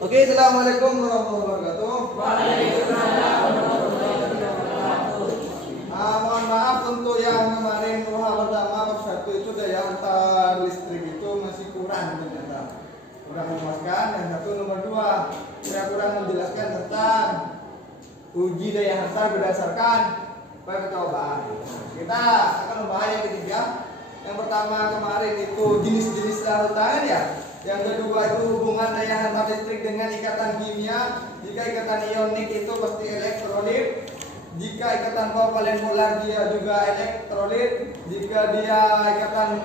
Oke, assalamualaikum warahmatullahi wabarakatuh. Waalaikumsalam warahmatullahi wabarakatuh. Mohon maaf untuk yang kemarin pertama satu itu daya antar listrik itu masih kurang ternyata, kurang memuaskan. Yang satu nomor 2 saya kurang menjelaskan tentang uji daya antar berdasarkan percobaan. Kita akan membahas yang ketiga. Yang pertama kemarin itu jenis-jenis larutan ya. Yang kedua itu hubungan daya antar listrik dengan ikatan kimia. Jika ikatan ionik itu pasti elektrolit. Jika ikatan kovalen polar dia juga elektrolit. Jika dia ikatan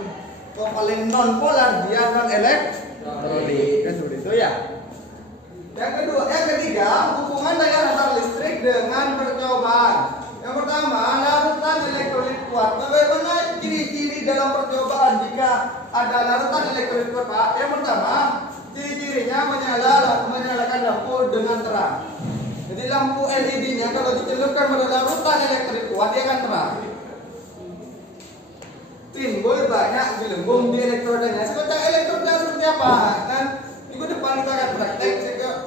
kovalen non polar dia non elektrolit. Kan seperti itu ya. Yang ketiga hubungan daya antar listrik dengan percobaan. Yang pertama larutan elektrolit kuat. Bagaimana ciri-ciri dalam percobaan jika ada larutan elektrolit kuat, Pak? Yang pertama, ciri-cirinya menyalakan lampu dengan terang. Jadi lampu LED-nya kalau dicelupkan pada larutan elektrolit kuat dia akan terang. Timbul banyak gelembung di elektrodanya. Seperti elektroda seperti apa? Dan minggu depan kita akan praktek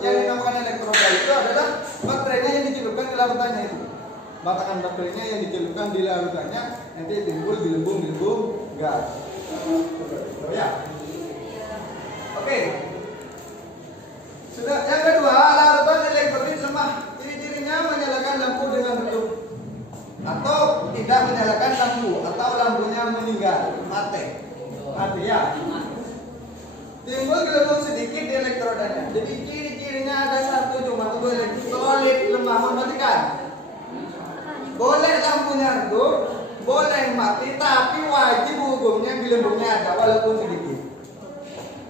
yang dinamakan elektroda itu adalah baterainya yang dicelupkan ke larutannya itu. Batakan baterainya yang dicelupkan di larutannya nanti timbul gelembung gas. Ya. Oke. Sudah. Yang kedua, larutan elektrolit lemah. Ciri-cirinya menyalakan lampu dengan redup atau tidak menyalakan lampu atau lampunya meninggal, mati. Mati ya. Timbul gelembung sedikit di elektrodanya. Jadi ciri-cirinya ada satu cuma untuk elektrolit lemah mematikan. Boleh lampunya redup, boleh mati, tapi wajib hukumnya gelembungnya ada walaupun sedikit.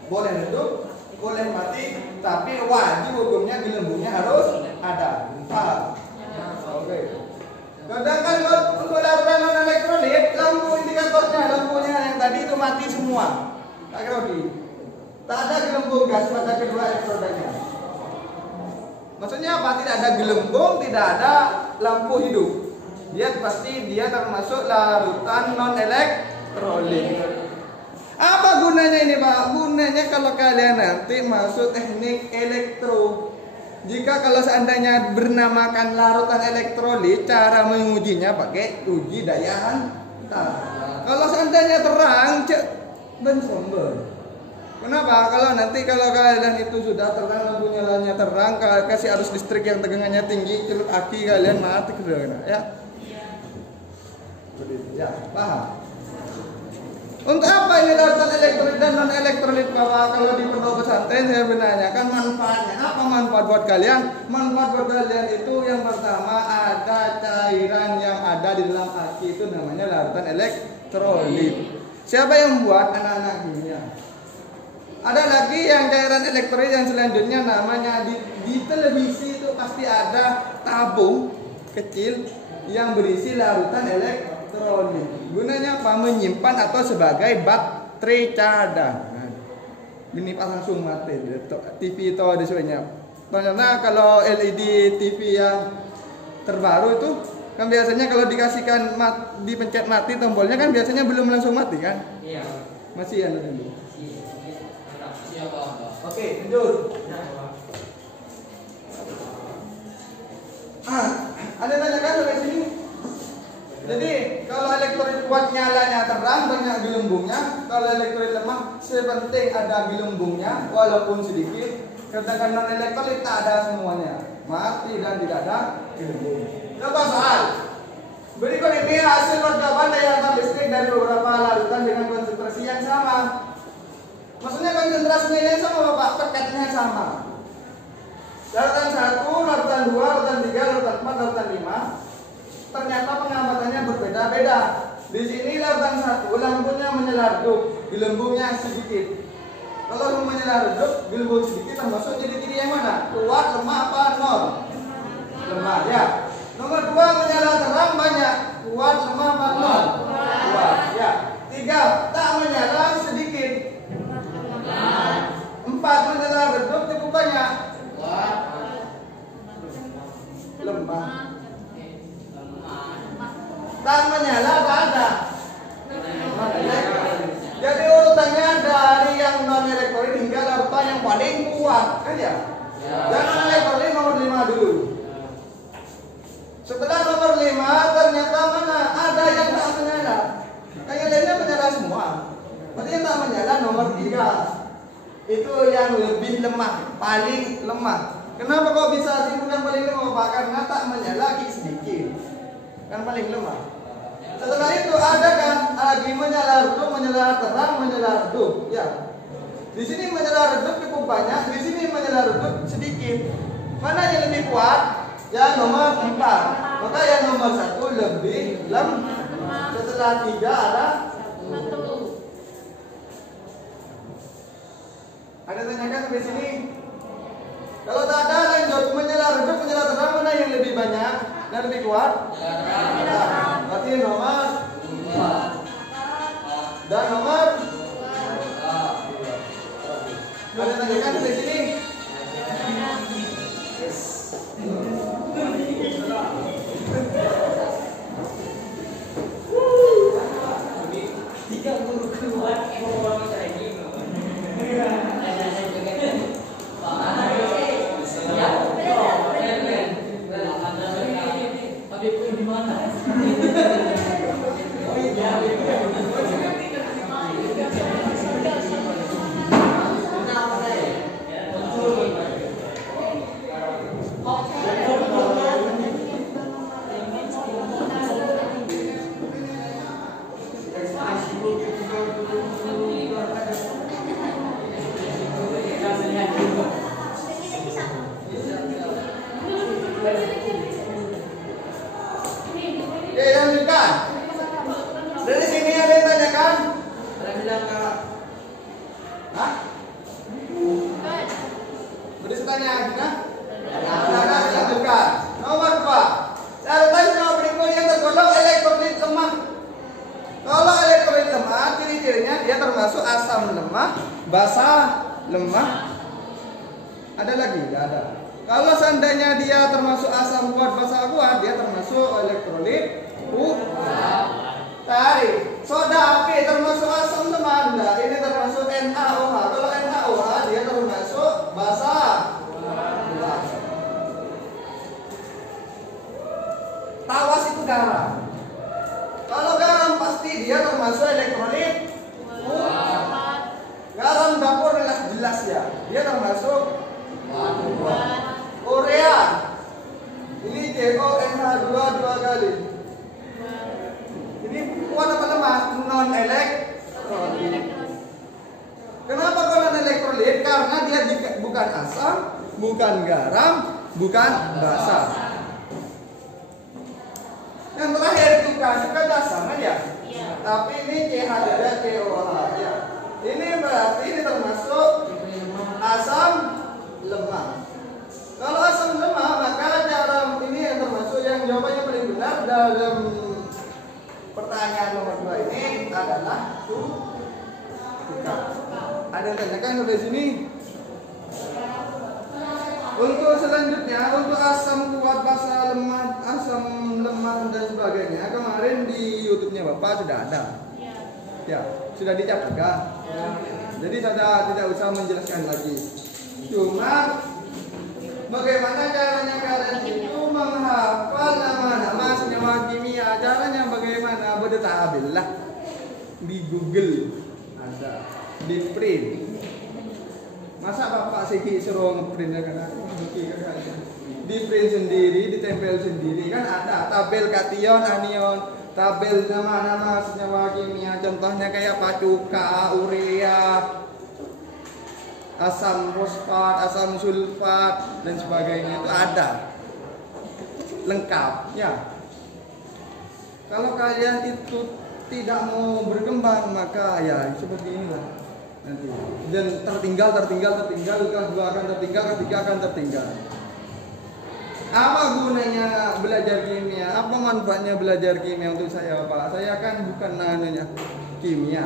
Boleh redup, boleh mati, tapi wajib hukumnya gelembungnya harus ada. Paham? Oke. Kadang kan untuk larutan non elektrolit, lampu indikatornya, lampunya yang tadi itu mati semua. Tak grogi. Tak ada gelembung gas pada kedua elektrodanya. Maksudnya apa? Tidak ada gelembung, tidak ada lampu hidup. Dia termasuk larutan non elektrolit. Apa gunanya ini, Pak? Gunanya kalau kalian nanti masuk teknik elektro. Jika kalau seandainya bernamakan larutan elektrolit, cara mengujinya pakai uji daya antar. Kalau seandainya terang, cek ben-somber. Kenapa? Kalau kalian itu sudah terang, lampu nyalanya terang, kasih arus listrik yang tegangannya tinggi, celup aki kalian mati kena ya. Ya, paham? Untuk apa ini larutan elektrolit dan non elektrolit, Bapak? Kalau di pondok pesantren saya menanyakan manfaatnya. Apa manfaat buat kalian? Manfaat buat kalian itu yang pertama ada cairan yang ada di dalam aki itu namanya larutan elektrolit. Siapa yang buat? Anak-anak kimia. Ada lagi yang cairan elektrolit yang selanjutnya namanya di televisi itu pasti ada tabung kecil yang berisi larutan elektrolit. Gunanya apa? Menyimpan atau sebagai baterai cadangan. Ini pas langsung mati. TV itu ada sebenarnya. Ternyata kalau LED TV yang terbaru itu kan biasanya kalau dikasihkan dipencet mati tombolnya kan biasanya belum langsung mati kan? Iya. Masih ada dulu. Siapa? Oke, lanjut. Ada tanya kan sampai sini? Jadi kalau elektrolit kuat nyalanya terang banyak gelembungnya, kalau elektrolit lemah sepenting ada gelembungnya walaupun sedikit. Sedangkan non elektrolit tak ada semuanya, mati dan tidak ada gelembung. Contoh soal berikut ini hasil percobaan daya antar listrik dari beberapa larutan dengan konsentrasi yang sama. Maksudnya konsentrasinya yang sama, Bapak, pekatnya sama. Larutan 1, larutan 2, larutan 3, larutan 4, larutan 5. Ternyata pengamatannya berbeda-beda. Di sini larutan 1 lampunya menyala redup, gelembungnya sedikit. Kalau menyala redup, gelembung sedikit termasuk ciri-ciri yang mana? Kuat, lemah, apa nol? Lemah ya. Nomor 2 menyala terang banyak. Kuat, lemah, apa nol? Kuat ya. 3 tak menyala sedikit. 4 menyala redup cukup banyak. Kuat, lemah. Tak menyala tak ada. Jadi urutannya dari yang non elektrolit hingga larutan yang paling kuat kan ya. Jangan elektrolit nomor 5 dulu. Setelah nomor 5 ternyata mana ada yang tak menyala. Yang lainnya menyala semua. Berarti yang tak menyala nomor 3. Itu yang lebih lemah, paling lemah. Kenapa kok bisa simpulkan paling lemah, Pak? Karena tak menyala sedikit. Kan paling lemah. Setelah itu ada kan lagi menyala redup, menyala terang, menyala redup. Ya. Di sini menyala redup cukup banyak, di sini menyala redup sedikit. Mana yang lebih kuat? Yang nomor 4. Maka yang nomor 1 lebih lemah. Setelah 3 ada 1. Ada tanyakan sampai sini? Kalau tak ada lanjut menyala redup, menyala terang, mana yang lebih banyak dan lebih kuat? Terang. Berarti nomor 4. Dan nomor 2. Ada tanyakan sampai sini? Tiga guru keluar termasuk asam lemah, basa lemah. Ada lagi? Tidak ada. Kalau seandainya dia termasuk asam kuat, basa kuat, dia termasuk elektrolit kuat. Tarik. Soda api termasuk asam lemah? Enggak. Ini termasuk NaOH. Kalau NaOH dia termasuk basa kuat. Tawas itu garam. Kalau garam pasti dia termasuk elektrolit kuat. Garam dapur jelas ya, dia termasuk kuat. Urea ini CONH2 dua kali. Ini kuat apa lemah? Non elektrolit. Kenapa kok non elektrolit? Karena dia bukan asam, bukan garam, bukan basa. Yang terakhir cuka asam aja. Tapi ini CH3COH ya. Ini berarti ini termasuk asam lemah. Kalau asam lemah maka garam ini yang termasuk yang jawabannya paling benar dalam pertanyaan nomor 2 ini adalah cuka. Ada yang tanyakan sampai sini? Untuk selanjutnya, untuk asam kuat, basa lemah, asam lemah dan sebagainya, kemarin di YouTube-nya Bapak sudah ada. Ya, sudah dicatatkan. Jadi saya tidak usah menjelaskan lagi. Cuma bagaimana caranya kalian itu menghafal nama-nama senyawa kimia? Caranya bagaimana? Bertabil lah. Di Google ada, di print. Masa Bapak Siki suruh ngeprint kan? Di print sendiri, ditempel sendiri kan ada tabel kation, anion, tabel nama-nama senyawa kimia. Contohnya kayak pacuka, urea, asam fosfat, asam sulfat dan sebagainya itu ada lengkap ya. Kalau kalian itu tidak mau berkembang maka ya seperti inilah nanti. Dan tertinggal, kelas 2 akan tertinggal, ketiga akan tertinggal. Apa gunanya belajar kimia? Apa manfaatnya belajar kimia untuk saya, Pak? Saya kan bukan namanya kimia.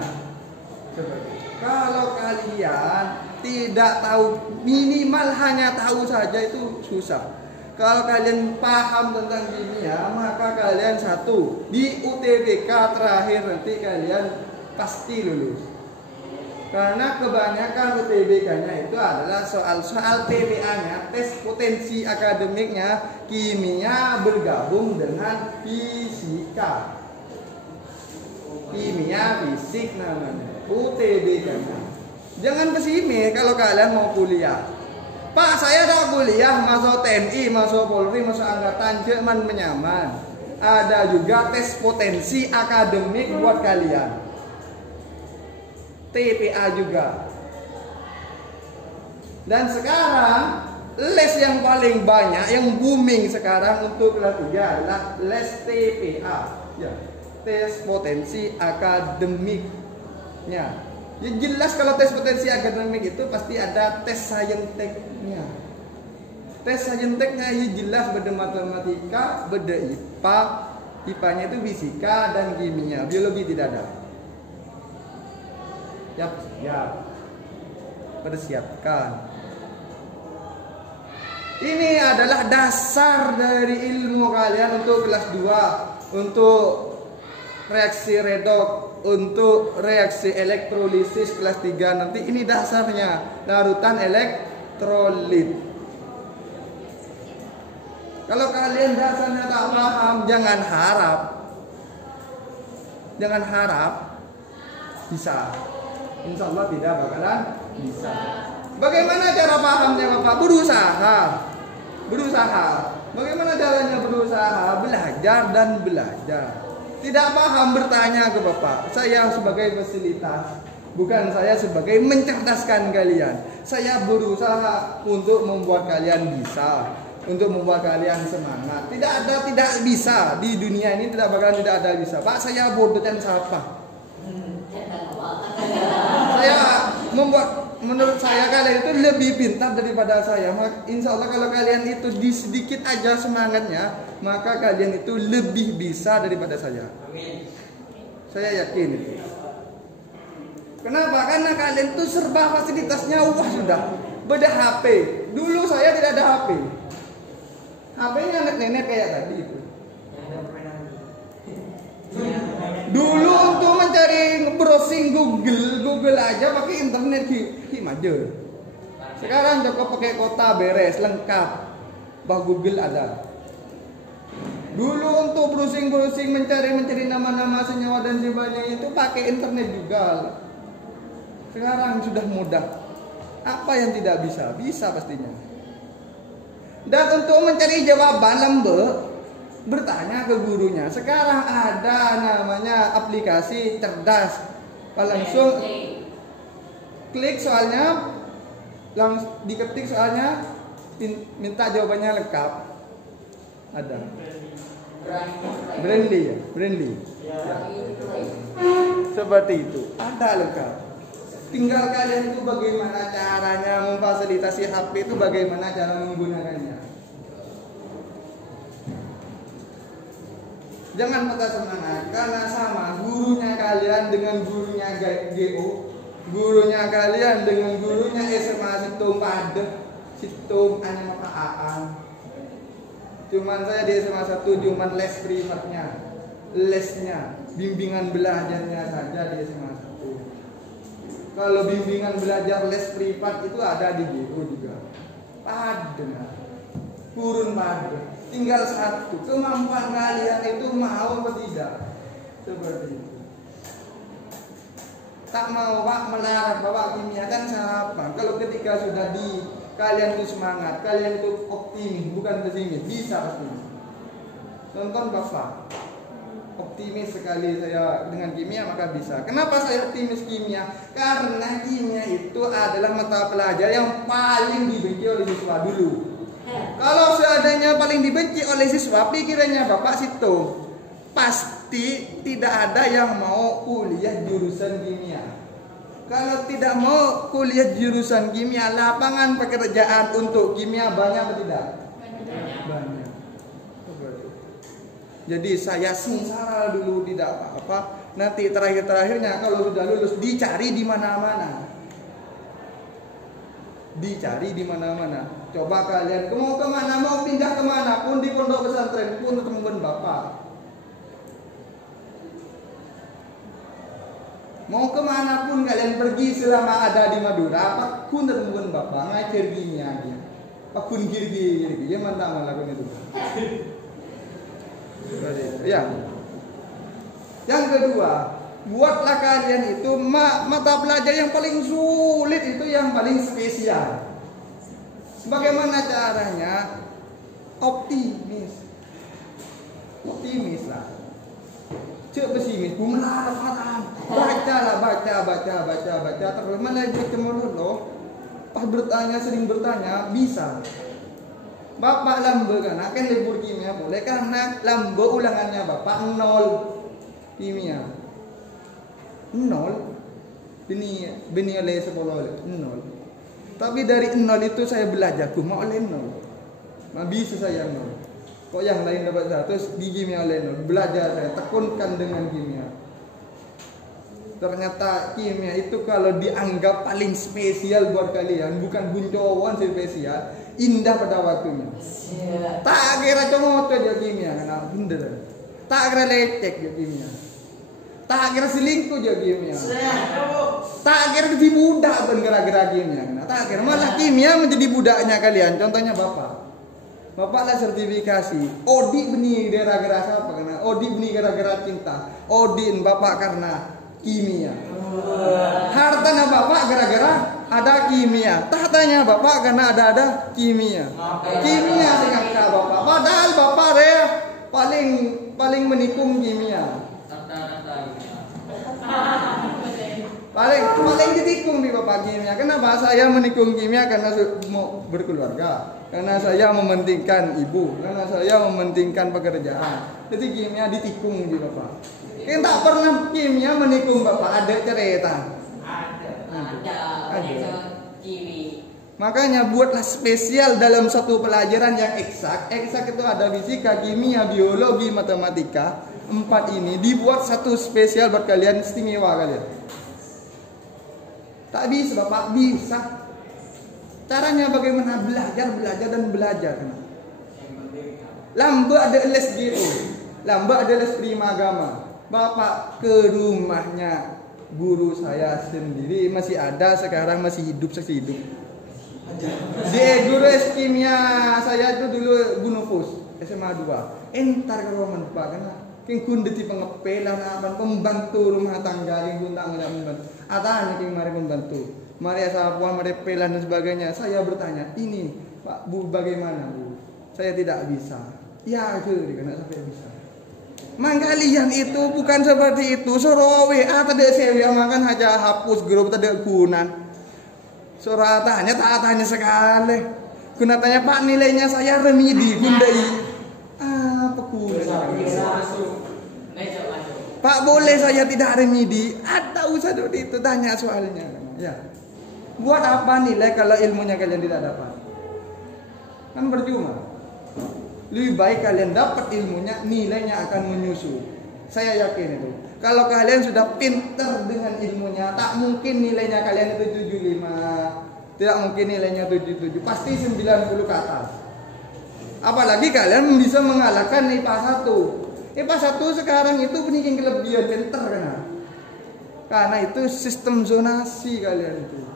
Kalau kalian tidak tahu, minimal hanya tahu saja itu susah. Kalau kalian paham tentang kimia, maka kalian satu di UTBK terakhir nanti kalian pasti lulus. Karena kebanyakan UTBK-nya itu adalah soal-soal TPA-nya, tes potensi akademiknya, kimia bergabung dengan fisika. Kimia, fisik namanya, UTBK-nya. Jangan pesimis kalau kalian mau kuliah. Pak, saya tak kuliah, masuk TNI, masuk Polri, masuk Angkatan, cuman menyaman. Ada juga tes potensi akademik buat kalian. TPA juga. Dan sekarang les yang paling banyak, yang booming sekarang untuk kelas 3 adalah les TPA, ya, tes potensi akademiknya. Ya jelas kalau tes potensi akademik itu pasti ada tes sainteknya. Tes sainteknya ya jelas, beda matematika, beda IPA, IPA-nya itu fisika dan kimia, biologi tidak ada. Ya, persiapkan. Ini adalah dasar dari ilmu kalian untuk kelas 2, untuk reaksi redoks, untuk reaksi elektrolisis kelas 3. Nanti ini dasarnya, larutan elektrolit. Kalau kalian dasarnya tak paham, jangan harap bisa. Insya Allah tidak bakalan bisa. Bagaimana cara pahamnya Bapak? Berusaha. Bagaimana caranya berusaha? Belajar dan belajar. Tidak paham, bertanya ke Bapak. Saya sebagai fasilitas, bukan saya sebagai mencerdaskan kalian. Saya berusaha untuk membuat kalian bisa, untuk membuat kalian semangat. Tidak bisa di dunia ini, tidak bakalan tidak ada bisa. Pak, saya bodoh dan siapa? Saya membuat, menurut saya kalian itu lebih pintar daripada saya. Insya Allah kalau kalian itu di sedikit aja semangatnya, maka kalian itu lebih bisa daripada saya. Saya yakin itu. Kenapa? Karena kalian itu serba fasilitasnya wah sudah. Beda HP. Dulu saya tidak ada HP. HP-nya nenek-nenek kayak tadi itu. Dulu untuk mencari browsing Google aja pakai internet gimana? Sekarang cukup pakai kota beres lengkap, bah Google ada. Dulu untuk browsing mencari nama-nama senyawa dan sebagainya itu pakai internet juga. Sekarang sudah mudah. Apa yang tidak bisa? Bisa pastinya. Dan untuk mencari jawaban lembek, bertanya ke gurunya. Sekarang ada namanya aplikasi cerdas. Langsung klik soalnya, langsung diketik soalnya, minta jawabannya lengkap. Ada. Brandly. Ya. Seperti itu. Ada lengkap. Tinggal kalian itu bagaimana caranya memfasilitasi HP itu, bagaimana cara menggunakannya. Jangan patah semangat, karena sama gurunya kalian dengan gurunya GO, gurunya kalian dengan gurunya SMA Situm Padeh, Situm hanya mata Aan. Cuman saya di SMA 1 cuman les privatnya, lesnya, bimbingan belajarnya saja di SMA 1. Kalau bimbingan belajar les privat itu ada di GO juga. Padeh, kurun Padeh. Tinggal satu, kemampuan kalian itu mau atau tidak. Seperti itu. Tak mau Pak melarang Bapak kimia kan siapa? Kalau ketika sudah di kalian itu semangat, kalian itu optimis, bukan pesimis, bisa pasti. Tonton Bapak, optimis sekali saya dengan kimia maka bisa. Kenapa saya optimis kimia? Karena kimia itu adalah mata pelajaran yang paling dibenci oleh siswa dulu. Kalau seandainya paling dibenci oleh siswa, pikirannya Bapak situ, pasti tidak ada yang mau kuliah jurusan kimia. Kalau tidak mau kuliah jurusan kimia, lapangan pekerjaan untuk kimia banyak atau tidak? Banyak. Jadi saya sengsara dulu tidak apa-apa. Nanti terakhirnya kalau sudah lulus dicari di mana-mana. Dicari di mana-mana. Coba kalian mau kemana, mau pindah kemana pun di pondok pesantren pun teman Bapak. Mau kemanapun kalian pergi selama ada di Madura, apapun temukan bapak ngajar kimia dia. Apapun kiri, dia mantap melakukan itu. Ya. Yang kedua, buatlah kalian itu mata pelajaran yang paling sulit itu yang paling spesial. Bagaimana caranya? Optimis lah. Cek pesimis, bumelah baca terus malah ketemu loh. Pas sering bertanya bisa. Bapak lambe kan libur kimia boleh karena lambe ulangannya bapak 0 kimia. 0 bini oleh sekolah 0. Tapi dari 0 itu saya belajar mau oleh 0. Nah, bisa saya 0. Kok yang lain dapat 100 di kimia oleh 0. Belajar saya tekunkan dengan kimia. Ternyata kimia itu kalau dianggap paling spesial buat kalian, bukan buncowan spesial, indah pada waktunya. Tak kira comot aja kimia, karena bener. Tak kira lecek aja kimia. Tak kira selingkuh aja kimia. Tak kira jadi budak pun gara-gara kimia. Nah, tak kira malah kimia menjadi budaknya kalian. Contohnya bapak. Bapak lah sertifikasi. Odi benih gara-gara siapa? Karena Odi benih gara-gara cinta. Odin bapak karena kimia. Hartanya bapak gara-gara ada kimia. Tahtanya bapak karena ada kimia. Kimia dengan bapak. Padahal bapak paling menikung kimia. Paling ditikung di bapak kimia. Kenapa saya menikung kimia? Karena mau berkeluarga. Karena saya mementingkan ibu. Karena saya mementingkan pekerjaan. Jadi kimia ditikung di bapak. Kita tak pernah kimia menikung bapak, ada cerita. Ada. Makanya buatlah spesial dalam satu pelajaran yang eksak. Eksak itu ada fisika, kimia, biologi, matematika. 4 ini dibuat satu spesial buat kalian, istimewa kalian. Tak bisa bapak, bisa. Caranya bagaimana? Belajar. Lambe ada les GO, lambe ada les prima agama. Bapak ke rumahnya guru saya sendiri masih ada sekarang, masih hidup. Dia guru kimia saya itu dulu Gunufus SMA 2. Entar kalau menpa kan king kundeti pengepelan aban pembantu rumah tangga king guntang membantu. Atane king mari membantu. Mari sapuan, mari pelan dan sebagainya. Saya bertanya, "Ini, Pak Bu, bagaimana, Bu? Saya tidak bisa." Ya, karena sampai bisa. Kalian itu bukan seperti itu. Sorowe tadi saya makan aja hapus grup tadi gunan. Tanya sekali. Guna tanya Pak nilainya saya remedi gundai. Apa guna? Pak boleh saya tidak remedi? Ada usah itu tanya soalnya. Ya. Buat apa nilai kalau ilmunya kalian tidak dapat? Kan percuma. Lebih baik kalian dapat ilmunya, nilainya akan menyusul. Saya yakin itu. Kalau kalian sudah pintar dengan ilmunya, tak mungkin nilainya kalian itu 75. Tidak mungkin nilainya 77. Pasti 90 ke atas. Apalagi kalian bisa mengalahkan IPA 1. IPA 1 sekarang itu punya kelebihan pintar kan? Karena itu sistem zonasi kalian itu.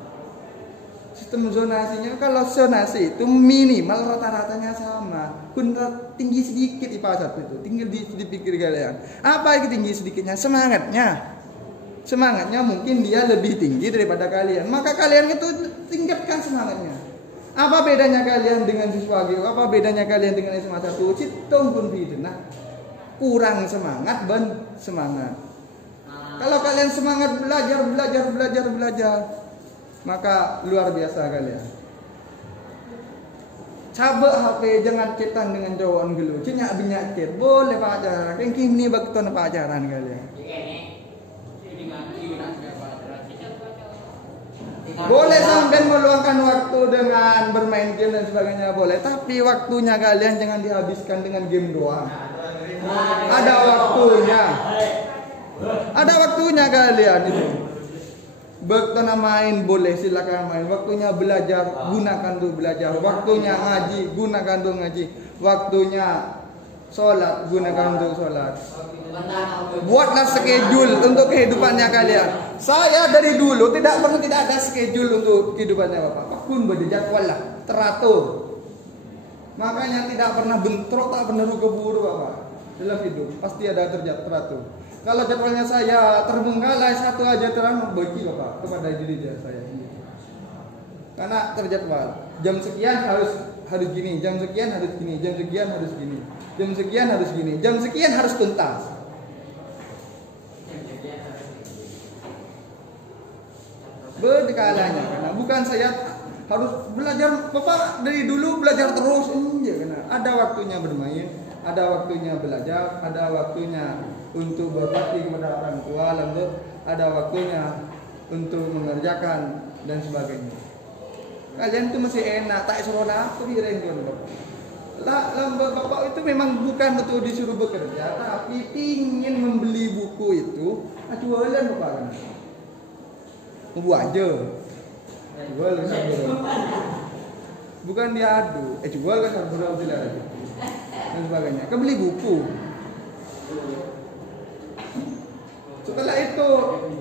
Sistem zonasinya, kalau zonasi itu minimal rata-ratanya sama. Kunrat tinggi sedikit IPA 1 itu, tinggal dipikir kalian. Apa yang tinggi sedikitnya? Semangatnya mungkin dia lebih tinggi daripada kalian. Maka kalian itu tingkatkan semangatnya. Apa bedanya kalian dengan siswa GU? Apa bedanya kalian dengan SMA 1? Citung pun bidena. Kurang semangat ben semangat. Kalau kalian semangat belajar, maka luar biasa kalian. Cabut HP, jangan cetan dengan cowokan gelu. Cenyak binyak cet, boleh pacaran. Yang kini bakton pacaran kalian. Boleh sampai meluangkan waktu dengan bermain game dan sebagainya boleh, tapi waktunya kalian jangan dihabiskan dengan game doang. Ada waktunya kalian itu. Waktunya main boleh, silakan main. Waktunya belajar, gunakan tuh belajar. Waktunya ngaji, gunakan tuh ngaji. Waktunya Sholat, gunakan untuk sholat. Buatlah schedule untuk kehidupannya kalian. Saya dari dulu tidak ada schedule untuk kehidupannya Bapak. Apapun berjadwal lah, teratur. Makanya tidak pernah bentrok, tak pernah keburu Bapak. Dalam hidup pasti ada teratur. Kalau jadwalnya saya terbengkalai satu aja terang bagi Bapak kepada diri saya. Karena terjadwal. Jam sekian harus gini, jam sekian harus gini, jam sekian harus gini, jam sekian harus gini, jam sekian harus tuntas. Berkalanya karena bukan saya harus belajar Bapak dari dulu belajar terus karena ada waktunya bermain, ada waktunya belajar, ada waktunya untuk berbakti kepada orang tua, lalu ada waktunya untuk mengerjakan dan sebagainya. Kalian itu masih enak, tak suruh aku direnggon Bapak itu memang bukan betul disuruh bekerja, tapi ingin membeli buku itu, jualan Bapak kan? Tunggu aja, jual kan bukan diadu, jual kan harus dan sebagainya. Kan beli buku. Setelah itu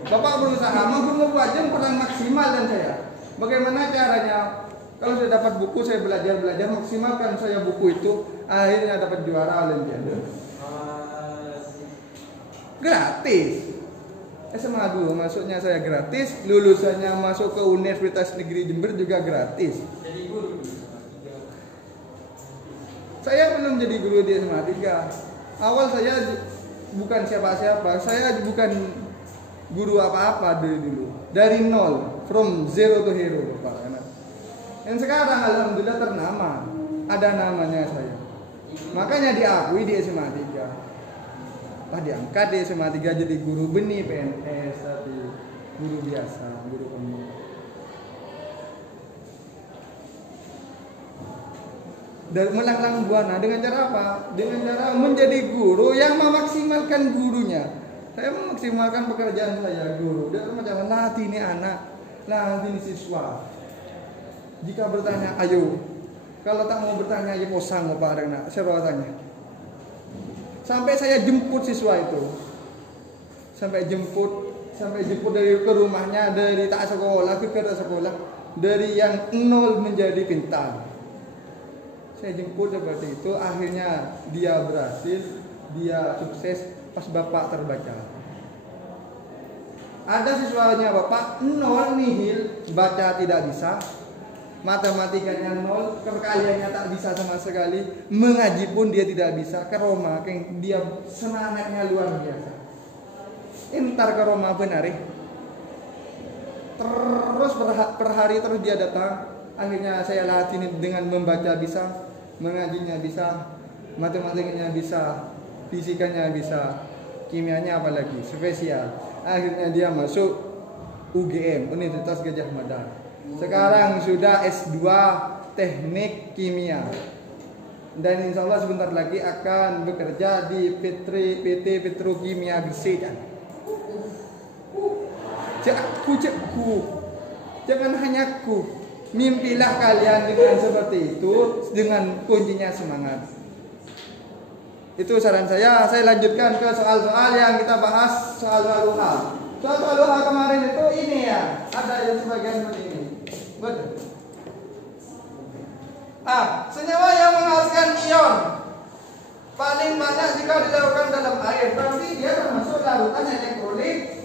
Bapak berusaha menunggu aja kurang maksimal dan saya. Bagaimana caranya? Kalau saya dapat buku, saya belajar maksimalkan saya buku itu, akhirnya dapat juara Olimpiade. Gratis. SMA dulu masuknya saya gratis, lulusannya masuk ke Universitas Negeri Jember juga gratis. Saya belum jadi guru di SMA 3. Awal saya bukan siapa-siapa, saya bukan guru apa-apa dari dulu, dari nol, from zero to hero Pak. Dan sekarang alhamdulillah ternama, ada namanya saya. Makanya diakui di SMA 3. Diangkat di SMA 3 jadi guru benih PNS, tapi guru biasa, guru umum. Dan melanglang buana dengan cara apa? Dengan cara menjadi guru yang memaksimalkan gurunya. Saya memaksimalkan pekerjaan saya guru. Dan macam latih ini anak, latih ini siswa. Jika bertanya, ayo. Kalau tak mau bertanya, ya posang apa anak. Saya tanya. Sampai saya jemput siswa itu. Sampai jemput dari ke rumahnya, dari tak sekolah ke sekolah, dari yang nol menjadi pintar. Saya jemput seperti itu, akhirnya dia berhasil, dia sukses pas Bapak terbaca. Ada siswanya Bapak nol nihil, baca tidak bisa, matematikanya nol, perkaliannya tak bisa sama sekali, mengaji pun dia tidak bisa, ke Roma dia semangatnya luar biasa. Entar ke Roma benar terus per hari terus dia datang. Akhirnya saya latih dengan membaca bisa, mengajinya bisa, matematikanya bisa, fisikanya bisa, kimianya apalagi spesial. Akhirnya dia masuk UGM, Universitas Gadjah Mada. Sekarang sudah S2 Teknik Kimia. Dan insya Allah sebentar lagi akan bekerja di PT Petrokimia Gresik. Cekku. Jangan hanya ku. Mimpilah kalian dengan seperti itu, dengan kuncinya semangat. Itu saran saya. Saya lanjutkan ke soal-soal yang kita bahas, soal-soal UHA. Soal-soal UHA kemarin itu ini ya, ada yang sebagian seperti ini. Betul. Senyawa yang menghasilkan ion paling banyak jika dilakukan dalam air, berarti dia termasuk larutan elektrolit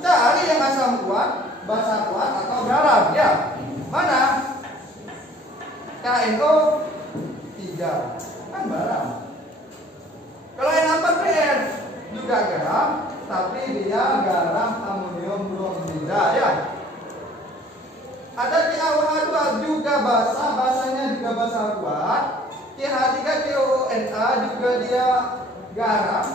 cari yang asam kuat, basa kuat atau garam ya. Mana? KNO 3 kan garam. Kalau N4PN juga garam, tapi dia garam amonium bromida ya. Ada CaOH2 juga basanya juga basa kuat. CH3COONA juga dia garam.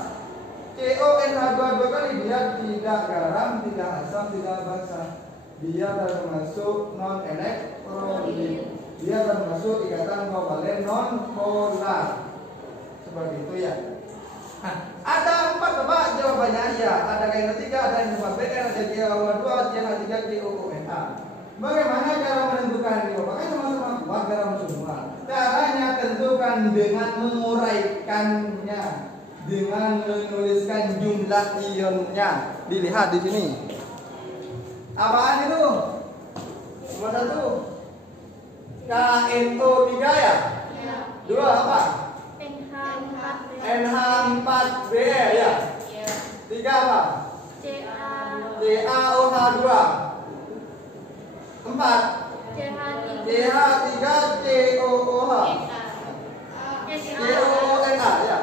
CONH2 dua kali dia tidak garam, tidak asam, tidak basa. Dia termasuk non elektrolit. Dia termasuk ikatan kovalen non polar. Seperti itu ya. Ada 4 Bapak jawabannya ya. Ada yang ketiga, ada yang N4PN, ada CaOH2, CH3COONA. Bagaimana cara menentukan ini Bapak? Kan sama-sama kuat garam semua. Caranya tentukan dilakukan dengan menguraikannya, dengan menuliskan jumlah ionnya. Dilihat di sini. Apaan itu? Nomor 1. KNO3 ya? Dua apa? NH4Br ya? 3 apa? CaOH2. 4 CH3COOH. COONA ya.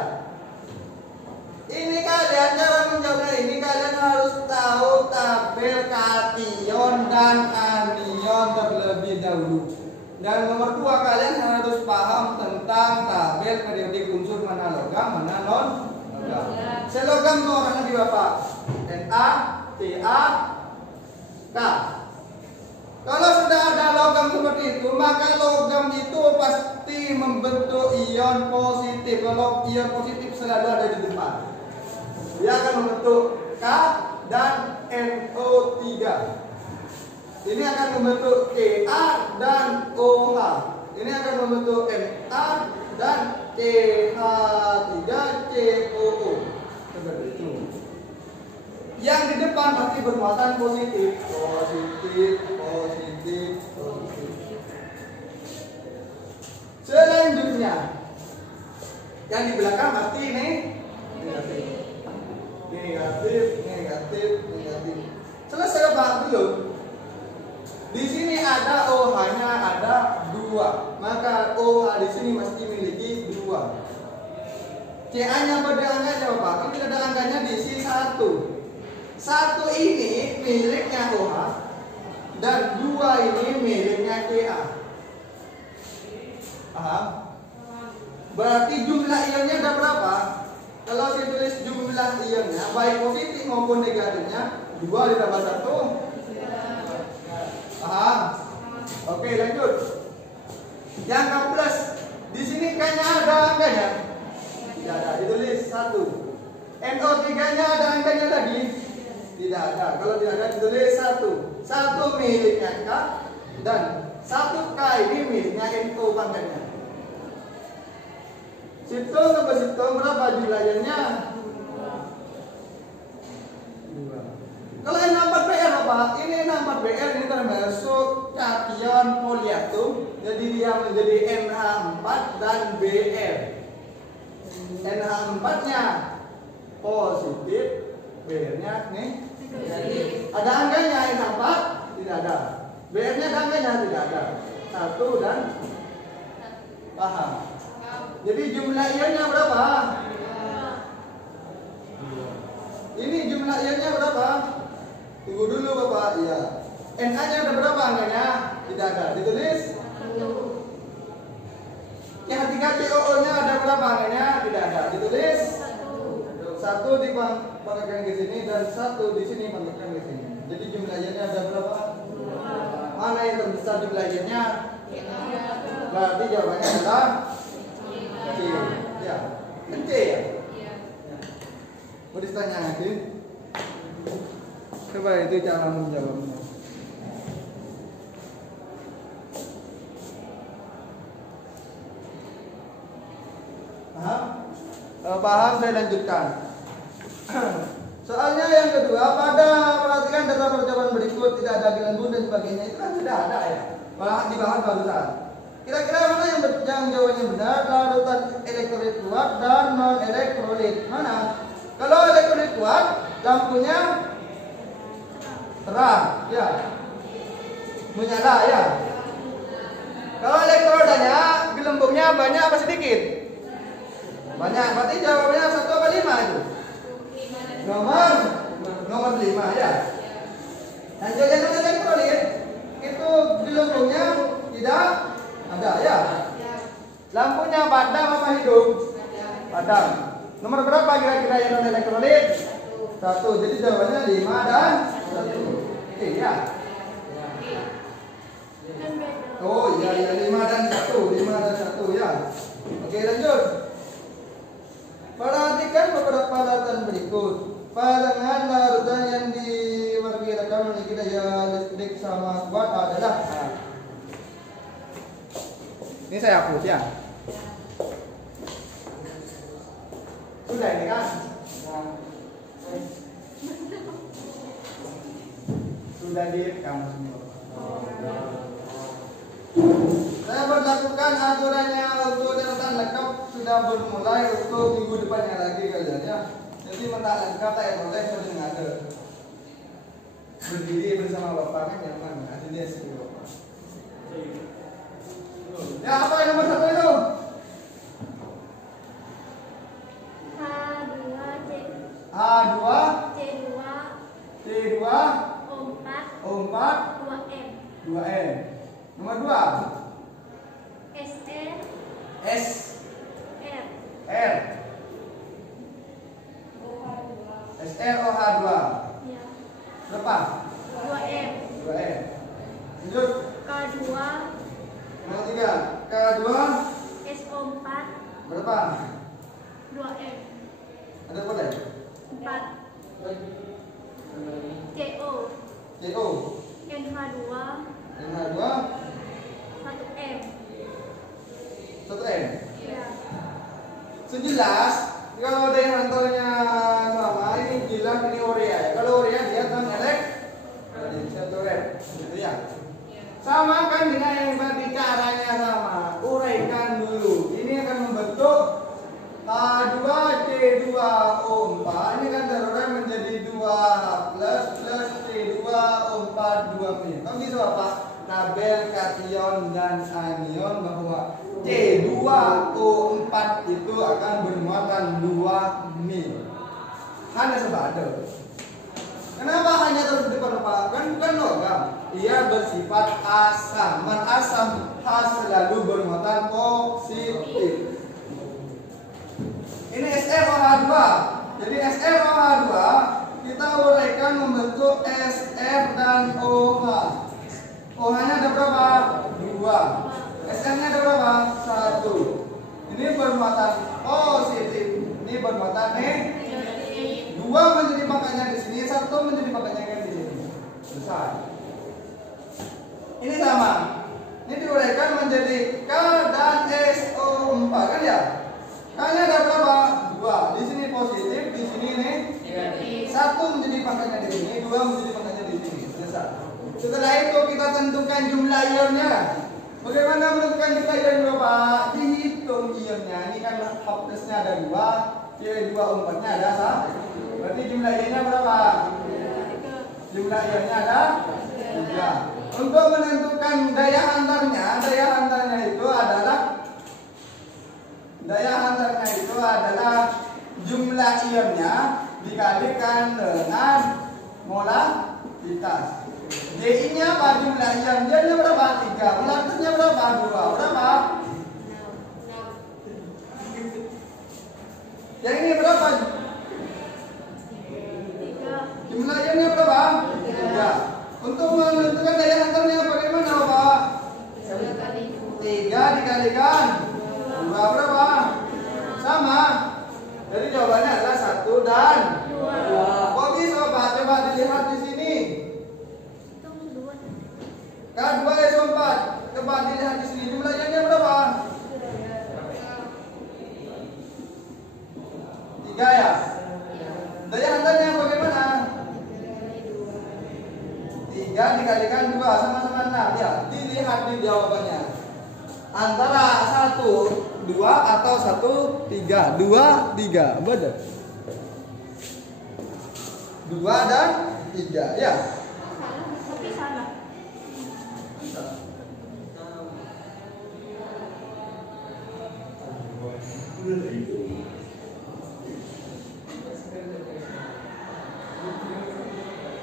Ini kalian cara menjawabnya ini kalian harus tahu tabel kation dan anion terlebih dahulu. Dan nomor 2 kalian harus paham tentang tabel periodik unsur mana logam mana non logam. Selogam itu orangnya di Bapak. Na, Ca, K. Kalau sudah ada logam seperti itu, maka logam itu pasti membentuk ion positif. Kalau ion positif selalu ada di depan, dia akan membentuk K dan NO3. Ini akan membentuk Ca dan OH. Ini akan membentuk Na dan CH3COO. Seperti itu. Yang di depan pasti bermuatan positif. Selanjutnya, yang di belakang pasti ini negatif. Selesai Pak belum? Di sini ada OH-nya ada 2, maka OH di sini mesti memiliki 2. Ca-nya pada angkanya Bapak, ini ada angkanya di sini 1. 1 ini miliknya OH dan 2 ini miliknya Ca. Paham? Berarti jumlah ionnya ada berapa? Kalau saya tulis jumlah ionnya baik positif maupun negatifnya 2 ditambah 1. Paham? Oke, lanjut. Yang K plus di sini kayaknya ada angkanya. Tidak ada, ditulis 1. NO3-nya ada angkanya lagi? Tidak ada. Kalau tidak ada ditulis 1. 1 miliknya K dan 1 K ini miliknya NO pangkatnya. Situng ke situng berapa jumlah ionnya? 2. Kalau N4Br apa? Ini N4Br ini termasuk cation poliatom. Jadi dia menjadi NH4 dan Br. NH4-nya positif, Br-nya nih negatif. Ada angkanya NH4? Tidak ada. Br-nya ada angkanya? Tidak ada. 1 dan paham. Jadi jumlah ionnya berapa? Ini jumlah ionnya berapa? Tunggu dulu Bapak. Iya. Na-nya ada berapa angkanya? Tidak ada. Ditulis 1. Yang 3COO-nya ada berapa angkanya? Tidak ada. Ditulis 1 dipangkatkan ke sini dan 1 di sini pangkatkan ke sini. Jadi jumlah ionnya ada berapa? Mana yang terbesar jumlah ionnya? Berarti jawabannya adalah C. Ya. C ya? Mau ditanya lagi? Coba itu cara menjawabnya. Paham? Kalau paham saya lanjutkan. Soalnya yang kedua, pada perhatikan data percobaan berikut tidak ada gelembung dan sebagainya itu kan sudah ada ya. Dibahas barusan. Kira-kira mana yang jawabannya benar? Larutan elektrolit kuat dan non elektrolit mana? Kalau elektrolit kuat, lampunya terang, ya, menyala ya. Kalau elektrodanya gelembungnya banyak apa sedikit? Banyak. Berarti jawabannya 1 apa 5 itu? Nomor 5 ya. Nah, jadi non elektrolit itu gelembungnya tidak ada ya. Lampunya padam apa hidup? Padam. Nomor berapa kira-kira yang non elektrolit? 1. Jadi jawabannya 5 dan 1. Oke ya. Oh iya 5 dan 1 ya. Oke lanjut. Perhatikan beberapa larutan berikut. Pasangan larutan yang diperkirakan memiliki daya listrik sama kuat adalah. Ini saya hapus ya. selesai nih kan? Sudah direkam semua. Saya berlakukan aturannya untuk catatan lengkap sudah bermulai untuk minggu depannya lagi kalian ya. Jadi mentak lengkap saya boleh sering ada. Berdiri bersama bapak kan nyaman. Ada dia sih bapak. Ya apa yang nomor 1 itu? H2 C2 O4 2N. Nomor 2 SR SROH2 berapa? 2M. Lanjut. K2 Nomor 3 K2 SO4 berapa? 2M. Ada boleh? 4 CO CO NH2 NH2 1M. 1N. Ya. Sejelas kalau ada yang antaranya sama ini jelas ini urea ya. Kalau urea dia tentang gitu ya. Sama kan dengan yang tadi caranya sama. Uraikan dulu. Ini akan membentuk H2C2O4. Ini kan terurai menjadi 2H plus C2O4 2-. Kamu bisa Bapak tabel kation dan anion bahwa C2O4 itu akan bermuatan 2-. Hanya sebada. Kenapa hanya terus di depan Pak? Kan bukan logam. Ia bersifat asam. Asam selalu bermuatan positif. Ini SROH2. Jadi SROH2 kita uraikan membentuk SR dan OH. OH-nya ada berapa? 2. SR-nya ada berapa? 1. Ini bermuatan positif. Ini bermuatan negatif. 2 menjadi makanya di sini, 1 menjadi makanya di sini. Selesai. Ini sama. Ini diuraikan menjadi K dan SO4 kan ya? K-nya ada berapa? 2. Di sini positif, di sini negatif. 1 menjadi pangkatnya di sini, 2 menjadi pangkatnya di sini. Selesai. Setelah itu kita tentukan jumlah ionnya. Bagaimana menentukan jumlah ion berapa? Dihitung ionnya. Ini kan H plusnya ada 2, C2O4-nya ada 1. Berarti jumlah ionnya berapa? Jumlah ionnya ada 3. Untuk menentukan daya antarnya itu adalah jumlah ionnya dikalikan dengan molaritas. Ji-nya apa? Jumlah ion. J-nya berapa? 3. Molaritasnya berapa? 2. Berapa? Yang ini berapa? Jumlah ionnya berapa? 3. Untuk menentukan daya antarnya bagaimana Bapak? 3 dikalikan 2 berapa? Sama. Jadi jawabannya adalah 1 dan 2. Kok bisa Bapak? Coba dilihat di sini. K2SO4. Coba dilihat di sini. Jumlah ionnya berapa? 3 ya? Daya antarnya bagaimana? 3 dikalikan 2 sama-sama 6 ya. Dilihat di jawabannya. Antara 1, 2 atau 1, 3. 2, 3. Benar. 2 dan 3 ya. Tapi salah.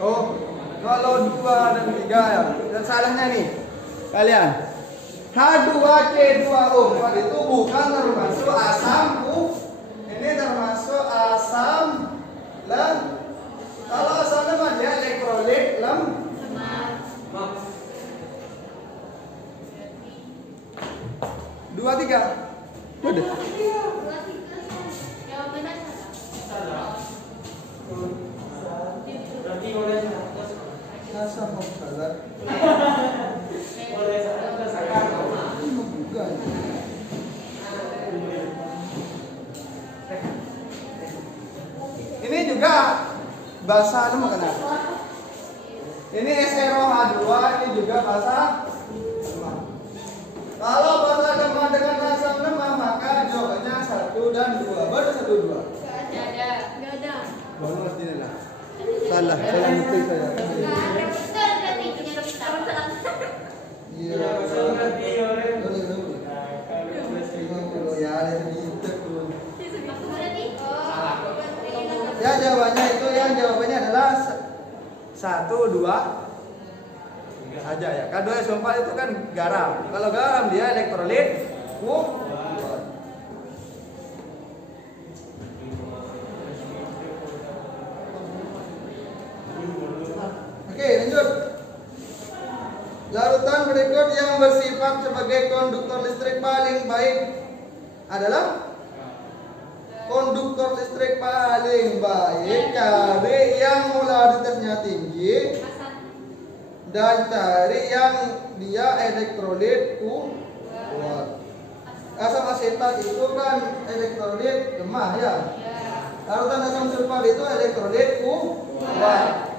Oh, kalau 2 dan 3 ya. Dan salahnya nih kalian. H2C2O4 itu bukan termasuk asam ini termasuk asam lem. Kalau asam lemah dia elektrolit lemah. 2, 3. Waduh. Jawabannya salah. Berarti boleh Asam salah. boleh Bukan. juga basa lemah kan? Ini SeO2, ini juga basa lemah. Kalau basa lemah dengan asam lemah maka jawabannya 1 dan 2. Baru 1 2. Nggak ada. Bonus ini lah. Salah ngerti saya. Nggak ada. Betul berarti punya kita. Iya. berarti orang. Ya ada sedikit tuh. Aku berarti. Ya jawabannya itu yang jawabannya adalah 1 2 saja ya. K2SO4 itu kan garam. Kalau garam dia elektrolit kuat. Oke, lanjut. Larutan berikut yang bersifat sebagai konduktor listrik paling baik adalah konduktor listrik paling baik. Cari yang molaritasnya tinggi dan cari yang dia elektrolit kuat. Asam asetat itu kan elektrolit lemah ya. Larutan asam sulfat itu elektrolit kuat.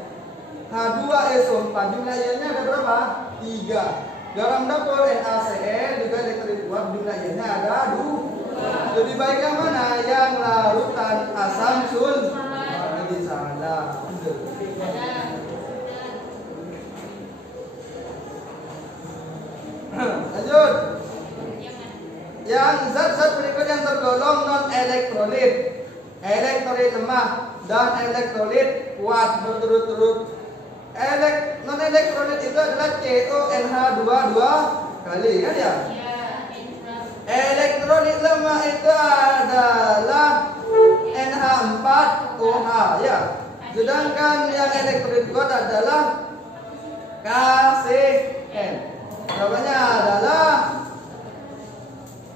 H2SO4 jumlah ionnya ada berapa? 3. Garam dapur NaCl juga elektrolit kuat, jumlah ionnya ada 2. Lebih baik yang mana? Yang larutan asam sulfat. Jadi salah. Lanjut. Yang zat-zat berikut yang tergolong non elektrolit, elektrolit lemah dan elektrolit kuat berturut-turut. Non elektrolit itu adalah CONH2 kali kan ya? Elektrolit lemah itu adalah NH4OH ya. Sedangkan yang elektrolit kuat adalah KCN. Jawabannya adalah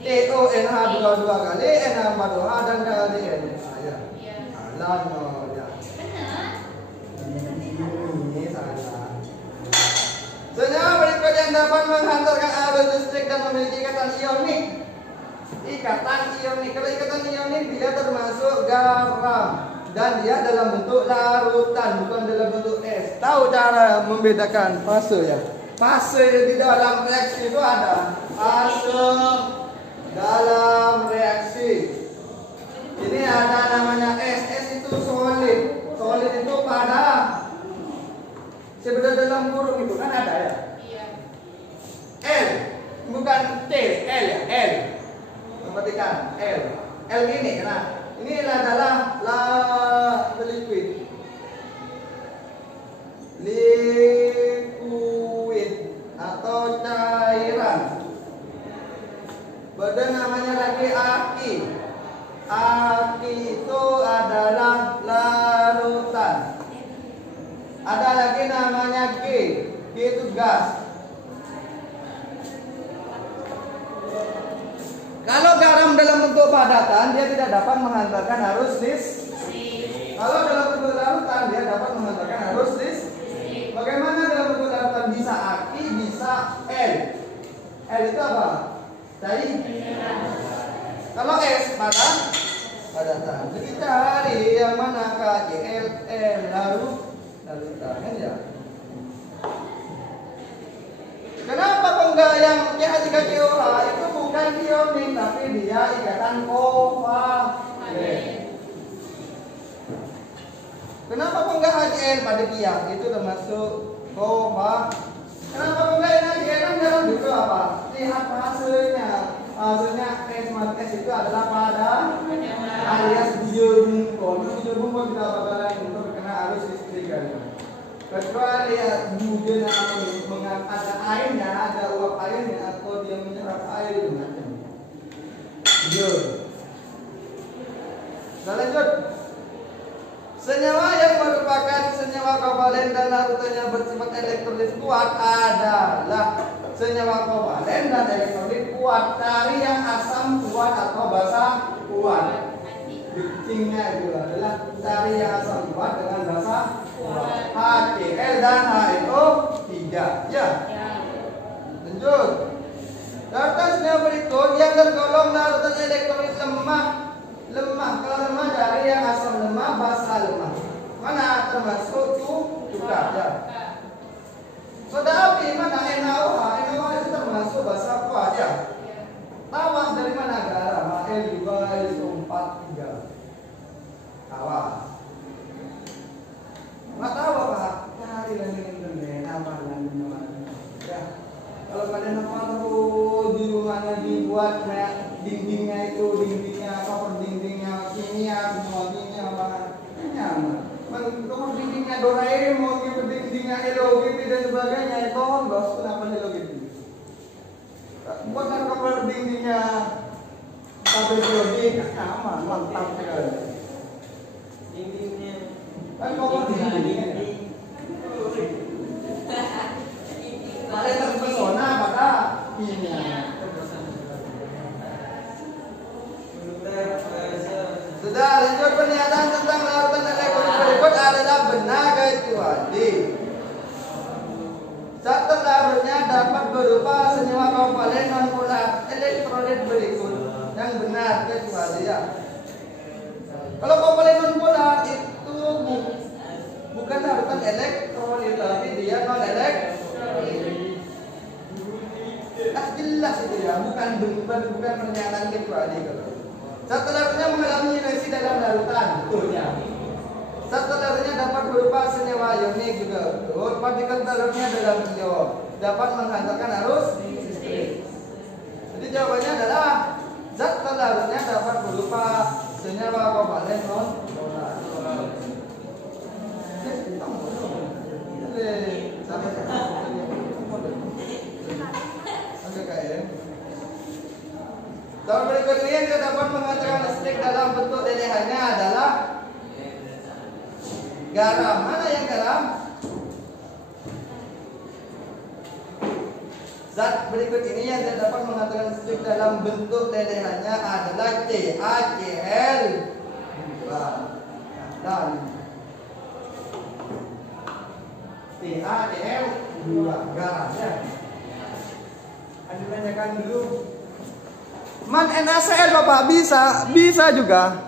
CONH2 kali NH4OH dan KCN. Ya. Salah no ya. Ini salah. Senyawa berikut yang dapat menghantarkan arus listrik dan memiliki ikatan ionik. Ikatan ionik. Kalau ikatan ionik dia termasuk garam dan dia dalam bentuk larutan, bukan dalam bentuk es. Tahu cara membedakan fase ya? Fase di dalam reaksi itu ada fase dalam reaksi. Ini ada namanya es. Es itu solid. Solid itu padat. Sebenarnya dalam burung itu kan ada ya? L, bukan T, L ya, L. Perhatikan, L. L ini, nah, ini adalah liquid. Liquid atau cairan. Badan namanya lagi aki. Aki itu adalah larutan. Ada lagi namanya G. G itu gas. Kalau garam dalam bentuk padatan dia tidak dapat menghantarkan arus listrik. Kalau dalam bentuk larutan dia dapat menghantarkan arus listrik. Bagaimana dalam bentuk larutan? Bisa aki, bisa L. L itu apa? Cair. Kalau S padatan. Jadi cari yang mana KL, L larutan kan ya. Kenapa kok enggak yang CH3COH itu bukan ionik tapi dia ikatan kovalen. Kenapa kok enggak HCl pada biak itu termasuk kovalen. Kenapa kok enggak yang HCl kan dalam itu apa? Lihat hasilnya. Hasilnya S itu adalah pada alias diobungkol. Diobungkol tidak bakalan terkena arus listrik kan. Kecuali juga ada airnya, ada uap airnya atau dia menyerap air itu macam. Nah lanjut. Senyawa yang merupakan senyawa kovalen dan larutannya bersifat elektrolit kuat adalah senyawa kovalen dan elektrolit kuat. Cari yang asam kuat atau basa kuat. Bikinnya itu adalah cari yang asam kuat dengan basa kuat. HCl dan HNO3 ya. Lanjut. Larutan senyawa berikut yang tergolong larutan elektrolit lemah. Kalau lemah cari yang asam lemah, basa lemah. mana termasuk cuka ya. Soda api mana NaOH? NaOH itu termasuk basa apa ya? Tawas dari mana garam? L2 SO4 3. Tawas. Nggak tahu apa? Cari lagi internet apa ya. Kalau kalian tahu di mana dibuat kayak dindingnya itu cover dindingnya kimia semua kimia apa nyaman. Cover dindingnya Doraemon gitu, dindingnya Hello Kitty dan sebagainya itu bos kenapa Hello Kitty? Buat cover dindingnya tabel biologi nyaman mantap sekali. Dindingnya Kan cover dindingnya. Paling terpesona pada kimia. Sudah lanjut pernyataan tentang larutan elektron berikut adalah benar kecuali zat terlarutnya dapat berupa senyawa kovalen non-polar elektrolit berikut yang benar kecuali ya. Kalau kovalen non-polar itu bukan larutan elektrolit tapi dia non-elektrolit. Jelas itu ya, bukan pernyataan kecuali kalau. Zat larutnya mengalami reaksi dalam larutan, betul ya. Zat larutnya dapat berupa senyawa ionik juga, betul. Partikel larutnya dalam ion dapat menghantarkan arus listrik. Jadi jawabannya adalah zat larutnya dapat berupa senyawa kovalen non-polar. Tahun berikut ini yang dapat menghantarkan listrik dalam bentuk lelehannya adalah garam. Mana yang garam? Zat berikut ini yang dapat menghantarkan listrik dalam bentuk lelehannya adalah CaCl. Dan CaCl2 garam ya. Anda tanyakan dulu. Man NaCl Bapak bisa juga.